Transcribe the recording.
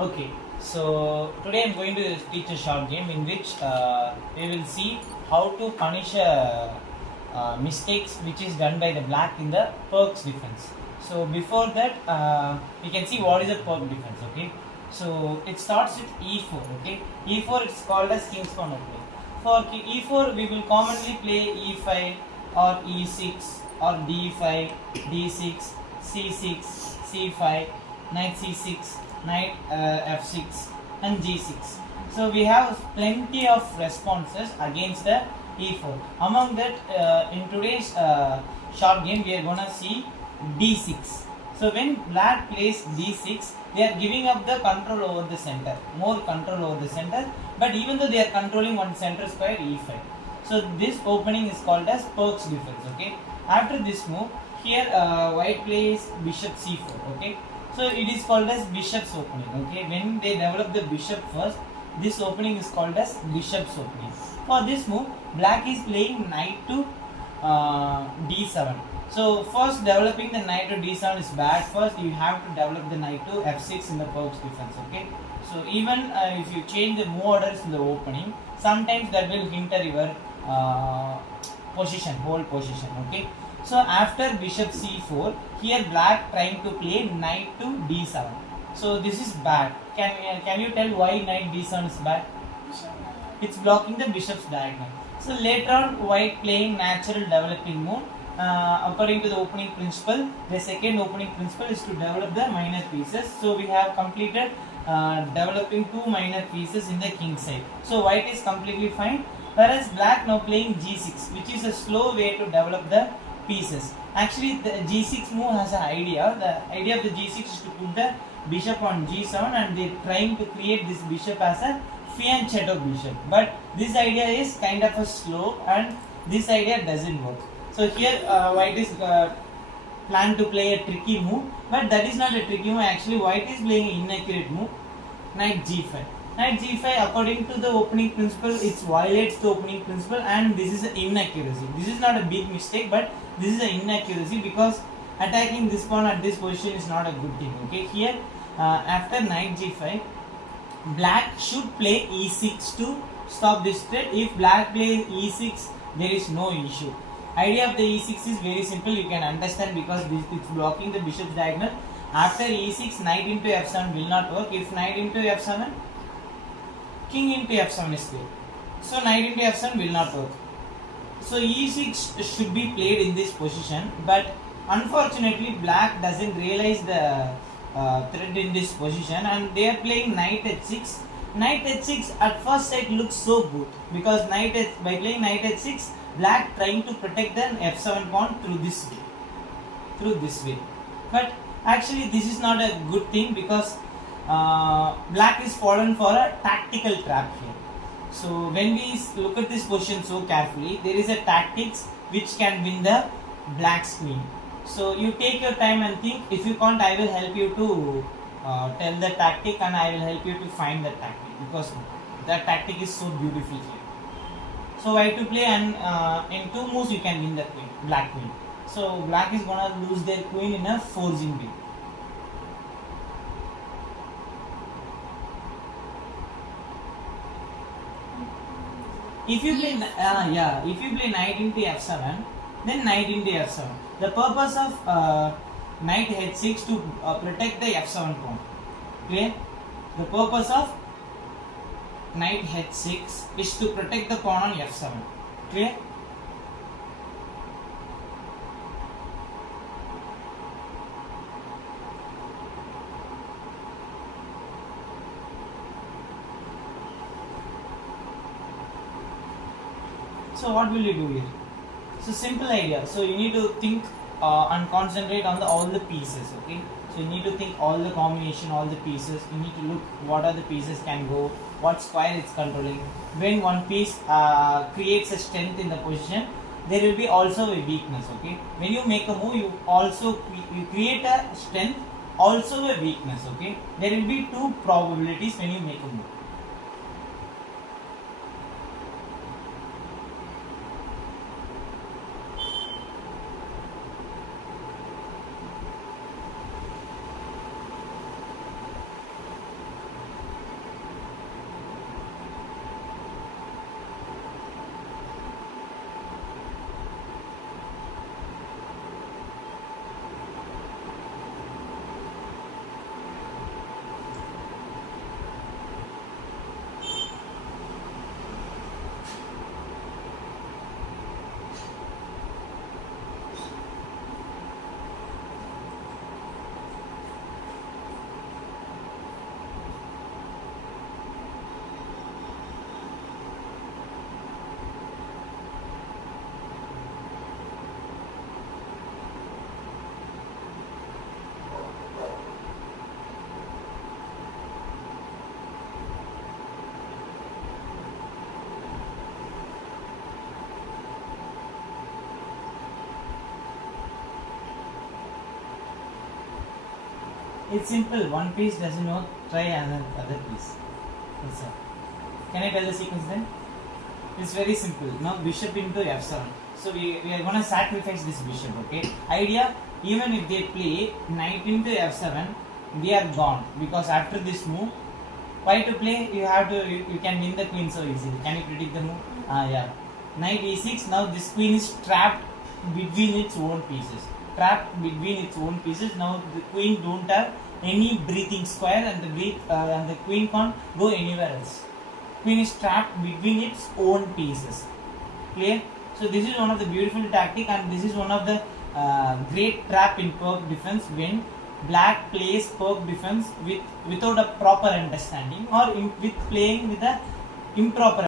Okay, so today I'm going to teach a short game in which we will see how to punish mistakes which is done by the black in the perks defense. So before that, we can see what is a perk defense. Okay, so it starts with e4. Okay, e4 it's called as king's pawn opening. For e4 we will commonly play e5 or e6 or d5, d6, c6, c5, knight c6, knight f6 and g6. So we have plenty of responses against the e4. Among that, in today's short game we are gonna see d6. So when black plays d6, they are giving up the control over the center, more control over the center, but even though they are controlling one center square e5. So this opening is called as perks defense. Okay, after this move, here white plays bishop c4. Okay, so it is called as bishop's opening. Okay, when they develop the bishop first, this opening is called as bishop's opening. For this move, black is playing knight to d7. So first developing the knight to d7 is bad. First you have to develop the knight to f6 in the perks defense. Okay, so even if you change the move orders in the opening, sometimes that will hinder your position, whole position. Okay, so after bishop c4, here black trying to play knight to d7. So this is bad. Can you tell why knight d7 is bad? It's blocking the bishop's diagonal. So later on, white playing natural developing move. According to the opening principle, the second opening principle is to develop the minor pieces. So we have completed developing two minor pieces in the king side. So white is completely fine. Whereas black now playing g6, which is a slow way to develop the pieces. Actually, the g6 move has an idea. The idea of the g6 is to put the bishop on g7, and they are trying to create this bishop as a fianchetto bishop. But this idea is kind of a slow, and this idea doesn't work. So here white is planned to play a tricky move, but that is not a tricky move. Actually, white is playing an inaccurate move, knight g5. Knight g5, according to the opening principle, it violates the opening principle, and this is an inaccuracy. This is not a big mistake, but this is an inaccuracy because attacking this pawn at this position is not a good thing. Okay, here after knight g5, black should play e6 to stop this threat. If black plays e6, there is no issue. Idea of the e6 is very simple, you can understand, because it's blocking the bishop's diagonal. After e6, knight into f7 will not work. If knight into f7, king into f7 is played. So knight into f7 will not work. So e6 should be played in this position, but unfortunately black doesn't realize the threat in this position, and they are playing knight h6. Knight h6 at first sight looks so good, because by playing knight h6, black trying to protect the f7 pawn through this way. But actually this is not a good thing, because black is fallen for a tactical trap here. So when we look at this position so carefully, there is a tactics which can win the black's queen. So you take your time and think. If you can't, I will help you to tell the tactic, and I will help you to find the tactic, because that tactic is so beautiful here. So white to play, and in two moves you can win the queen, black queen. So black is gonna lose their queen in a forcing way. If you play knight into f7, then knight into f7. The purpose of knight h6 to protect the f7 pawn. Clear? The purpose of knight h6 is to protect the pawn on f7. Clear? So what will you do here? So simple idea. So you need to think and concentrate on all the pieces. Okay. So you need to think all the combination, all the pieces. You need to look what are the pieces can go, what square it's controlling. When one piece creates a strength in the position, there will be also a weakness. Okay. When you make a move, you create a strength, also a weakness. Okay. There will be two probabilities when you make a move. It's simple. One piece doesn't work. Try another piece. That's all. Can I tell the sequence then? It's very simple. Now bishop into f7. So we are gonna sacrifice this bishop. Okay. Idea. Even if they play knight into f7, they are gone because after this move, why to play? You have to. You can win the queen so easily. Can you predict the move? Yeah. Knight e6. Now this queen is trapped between its own pieces. Now the queen don't have any breathing square, and the queen can't go anywhere else. Queen is trapped between its own pieces. Clear? So this is one of the beautiful tactic, and this is one of the great trap in Perk defense when black plays Perk defense without a proper understanding, or with playing with a improper